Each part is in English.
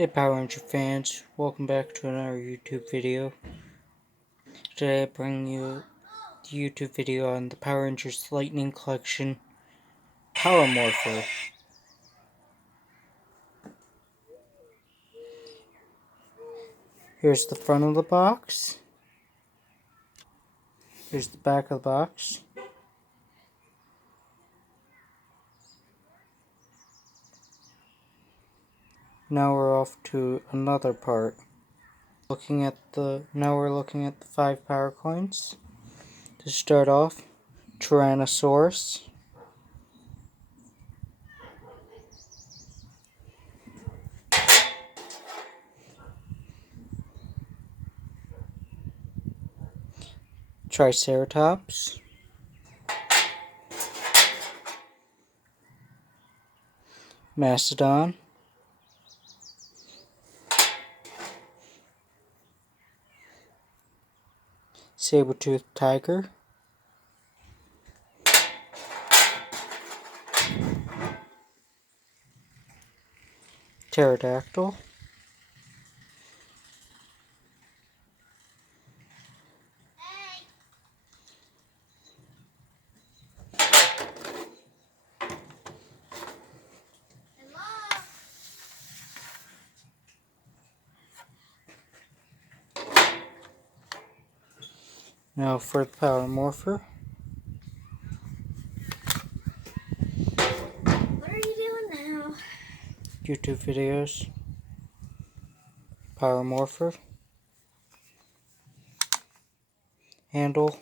Hey Power Ranger fans, welcome back to another YouTube video. Today I bring you the YouTube video on the Power Rangers Lightning Collection Power Morpher. Here's the front of the box. Here's the back of the box. Now we're off to another part. Now we're looking at the 5 power coins. To start off, Tyrannosaurus, Triceratops, Mastodon, Saber-toothed tiger, Pterodactyl, Now for the Power Morpher. What are you doing now? YouTube videos. Power Morpher. Handle.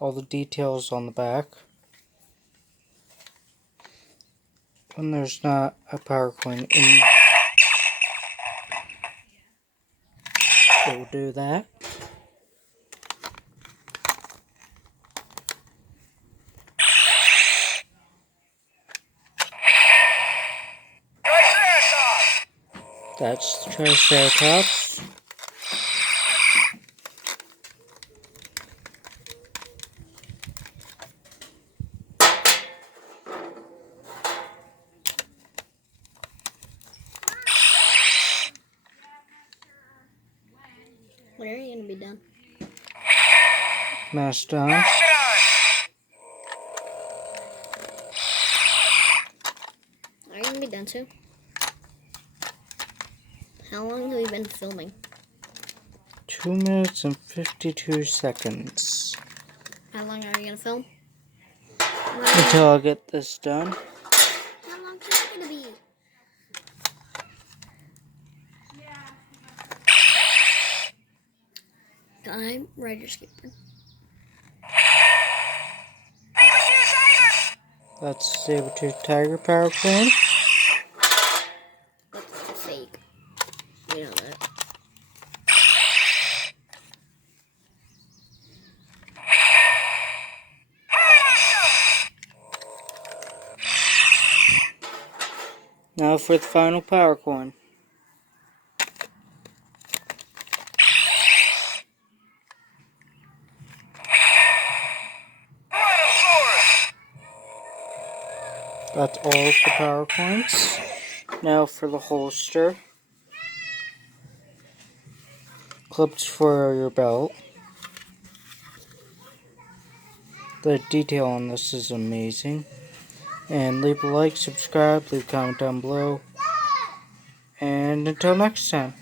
All the details on the back. When there's not a power coin in, it will do that. That's the Triceratops. When are you gonna be done? Mastodon. Are you gonna be done too? How long have you been filming? 2 minutes and 52 seconds. How long are you gonna film? Until I get this done. How long is it gonna be? I'm Rider Skipper. That's Saber-toothed tiger power coin. That's fake. You know that. Now for the final power coin. That's all of the power coins. Now for the holster. Clips for your belt. The detail on this is amazing. And leave a like, subscribe, leave a comment down below. And until next time.